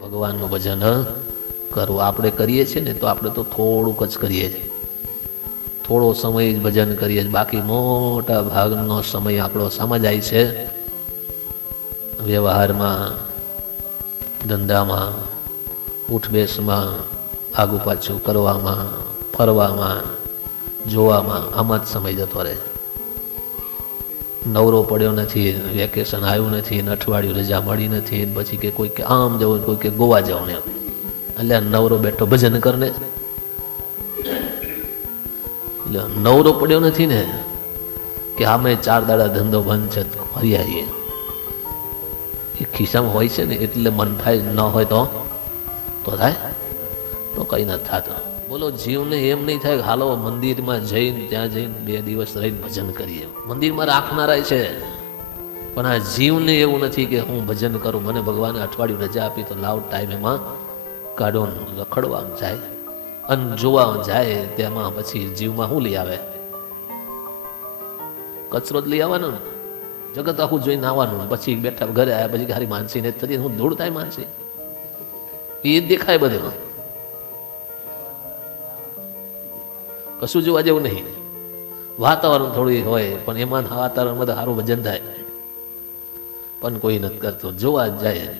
ભગવાનનું ભજન કરવું. આપણે કરીએ છીએ ને તો આપણે તો થોડુંક જ કરીએ છીએ. થોડો સમય જ ભજન કરીએ બાકી મોટા ભાગનો સમય આપણો સમજાય છે. વ્યવહારમાં, ધંધામાં ઉઠબેસમાં આગુ પાછું કરવામાં, ફરવામાં, જોવામાં આમાં જ સમય જતો રહે. નવરો પડ્યો નથી, વેકેશન આવ્યું નથી, ને અઠવાડિયું રજા મળી નથી પછી કે કોઈ કે આમ જવું, કોઈ કે ગોવા જવું એમ. એટલે નવરો બેઠો ભજન કરને. એટલે નવરો પડ્યો નથી ને, કે આમે ચાર દાડા ધંધો બંધ છે, તો ફરી આવીએ. એ ખિસ્સામાં હોય છે ને, એટલે મન થાય, ન હોય તો તો થાય. તો કઈ નથી થતું. બોલો, જીવને એમ નહીં થાય હાલો, મંદિરમાં જઈને, ત્યાં જઈને બે દિવસ રહીને ભજન કરીએ. મંદિરમાં રાખનારા છે. પણ આ જીવને એવું નથી કે હું ભજન કરું. મને ભગવાને અઠવાડિયું રજા આપી તો લાવ ટાઈમ એમાં કાઢો રખડવા જાય. અને જોવા જાય તેમાં પછી જીવમાં શું લઈ આવે? કચરો જ લઈ આવવાનો જગત આખું જોઈને આવવાનું પછી બેઠા ઘરે આવ્યા પછી ખારી માનસી ને થતી. હું થાય માનસી. એ દેખાય બધું કશું જોવા જેવું નહીં. વાતાવરણ થોડું હોય, પણ એમાં વાતાવરણમાં તો સારું ભજન થાય. પણ કોઈ નથી કરતું. જોવા જાય.